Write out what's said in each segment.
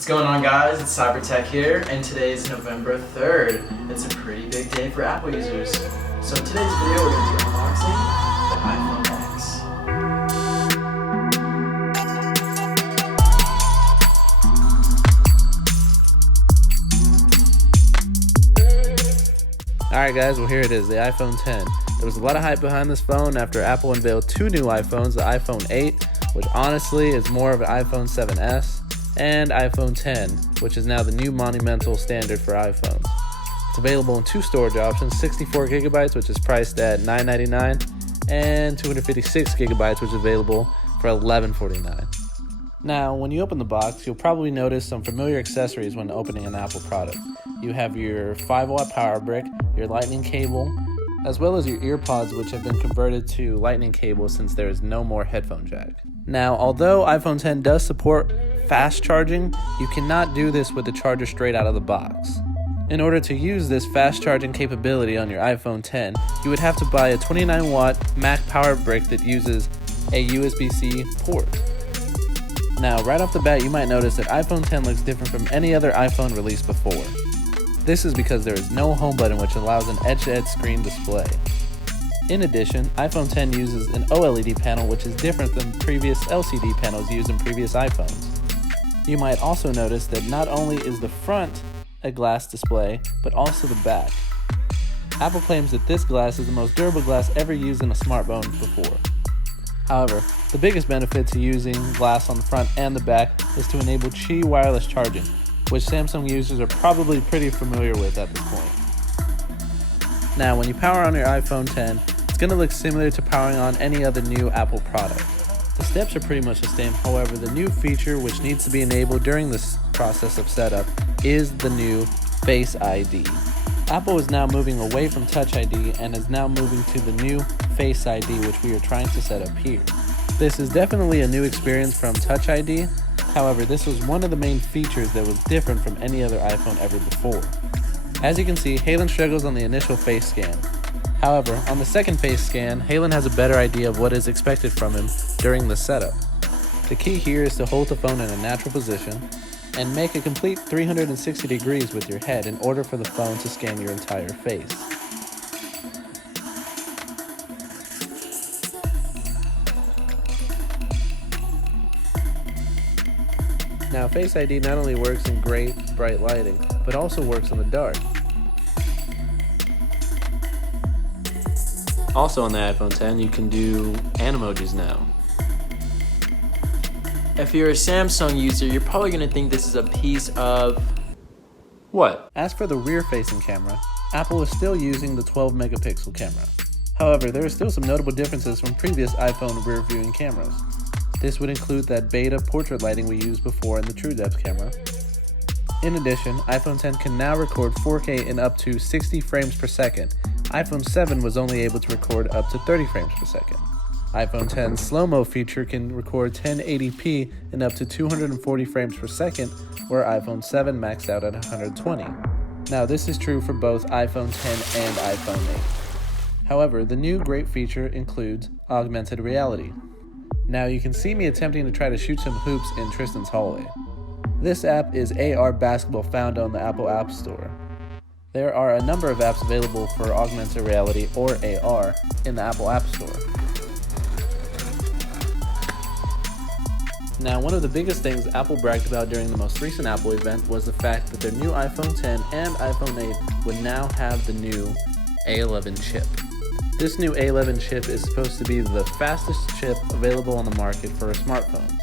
What's going on, guys? It's CyberTech here, and today is November 3rd. It's a pretty big day for Apple users. So in today's video, we're going to be unboxing the iPhone X. Alright guys, well here it is, the iPhone X. There was a lot of hype behind this phone after Apple unveiled two new iPhones, the iPhone 8, which honestly is more of an iPhone 7S, and iPhone X, which is now the new monumental standard for iPhones. It's available in two storage options, 64 gigabytes, which is priced at $9.99, and 256 gigabytes, which is available for $11.49. Now, when you open the box, you'll probably notice some familiar accessories when opening an Apple product. You have your 5-watt power brick, your lightning cable, as well as your earpods, which have been converted to lightning cable since there is no more headphone jack. Now, although iPhone X does support fast charging, you cannot do this with the charger straight out of the box. In order to use this fast charging capability on your iPhone X, you would have to buy a 29-watt Mac power brick that uses a USB-C port. Now, right off the bat, you might notice that iPhone X looks different from any other iPhone released before. This is because there is no home button, which allows an edge-to-edge screen display. In addition, iPhone X uses an OLED panel, which is different than previous LCD panels used in previous iPhones. You might also notice that not only is the front a glass display, but also the back. Apple claims that this glass is the most durable glass ever used in a smartphone before. However, the biggest benefit to using glass on the front and the back is to enable Qi wireless charging, which Samsung users are probably pretty familiar with at this point. Now, when you power on your iPhone X, it's going to look similar to powering on any other new Apple product. The steps are pretty much the same, however, the new feature which needs to be enabled during this process of setup is the new Face ID. Apple is now moving away from Touch ID and is now moving to the new Face ID, which we are trying to set up here. This is definitely a new experience from Touch ID. However, this was one of the main features that was different from any other iPhone ever before. As you can see, Halen struggles on the initial face scan. However, on the second face scan, Halen has a better idea of what is expected from him during the setup. The key here is to hold the phone in a natural position and make a complete 360 degrees with your head in order for the phone to scan your entire face. Now, Face ID not only works in great, bright lighting, but also works in the dark. Also on the iPhone X, you can do Animojis now. If you're a Samsung user, you're probably going to think this is a piece of... what? As for the rear-facing camera, Apple is still using the 12-megapixel camera. However, there are still some notable differences from previous iPhone rear-viewing cameras. This would include that beta portrait lighting we used before in the TrueDepth Camera. In addition, iPhone X can now record 4K in up to 60 frames per second. iPhone 7 was only able to record up to 30 frames per second. iPhone X's slow-mo feature can record 1080p in up to 240 frames per second, where iPhone 7 maxed out at 120. Now, this is true for both iPhone X and iPhone 8. However, the new great feature includes augmented reality. Now, you can see me attempting to try to shoot some hoops in Tristan's hallway. This app is AR Basketball, found on the Apple App Store. There are a number of apps available for augmented reality or AR in the Apple App Store. Now, one of the biggest things Apple bragged about during the most recent Apple event was the fact that their new iPhone X and iPhone 8 would now have the new A11 chip. This new A11 chip is supposed to be the fastest chip available on the market for smartphones.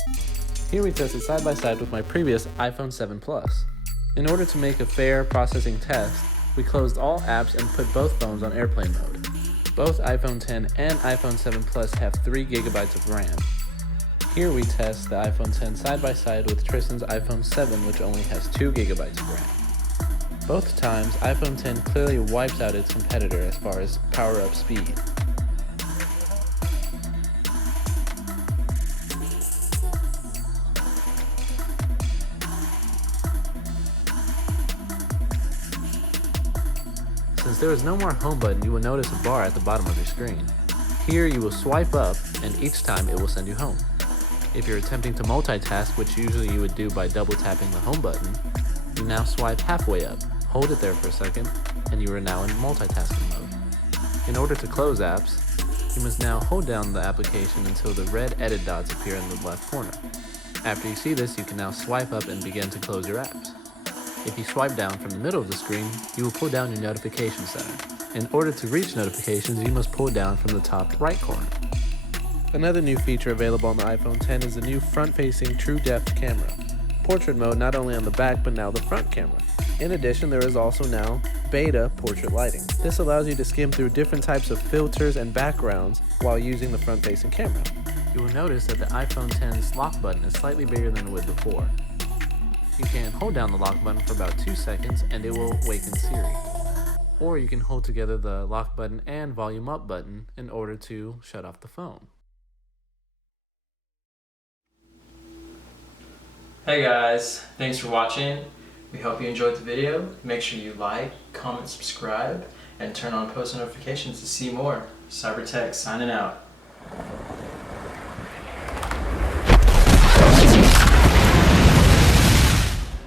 Here we tested side by side with my previous iPhone 7 Plus. In order to make a fair processing test, we closed all apps and put both phones on airplane mode. Both iPhone X and iPhone 7 Plus have 3 gigabytes of RAM. Here we test the iPhone X side by side with Tristan's iPhone 7, which only has 2 gigabytes of RAM. Both times, iPhone X clearly wipes out its competitor as far as power-up speed. Since there is no more home button, you will notice a bar at the bottom of your screen. Here you will swipe up, and each time it will send you home. If you're attempting to multitask, which usually you would do by double tapping the home button, you now swipe halfway up, hold it there for a second, and you are now in multitasking mode. In order to close apps, you must now hold down the application until the red edit dots appear in the left corner. After you see this, you can now swipe up and begin to close your apps. If you swipe down from the middle of the screen, you will pull down your notification center. In order to reach notifications, you must pull down from the top right corner. Another new feature available on the iPhone X is the new front-facing TrueDepth Camera. Portrait mode not only on the back but now the front camera. In addition, there is also now beta portrait lighting. This allows you to skim through different types of filters and backgrounds while using the front-facing camera. You will notice that the iPhone X's lock button is slightly bigger than it was before. You can hold down the lock button for about 2 seconds and it will awaken Siri. Or you can hold together the lock button and volume up button in order to shut off the phone. Hey guys, thanks for watching. We hope you enjoyed the video. Make sure you like, comment, subscribe, and turn on post notifications to see more. CyberTech signing out.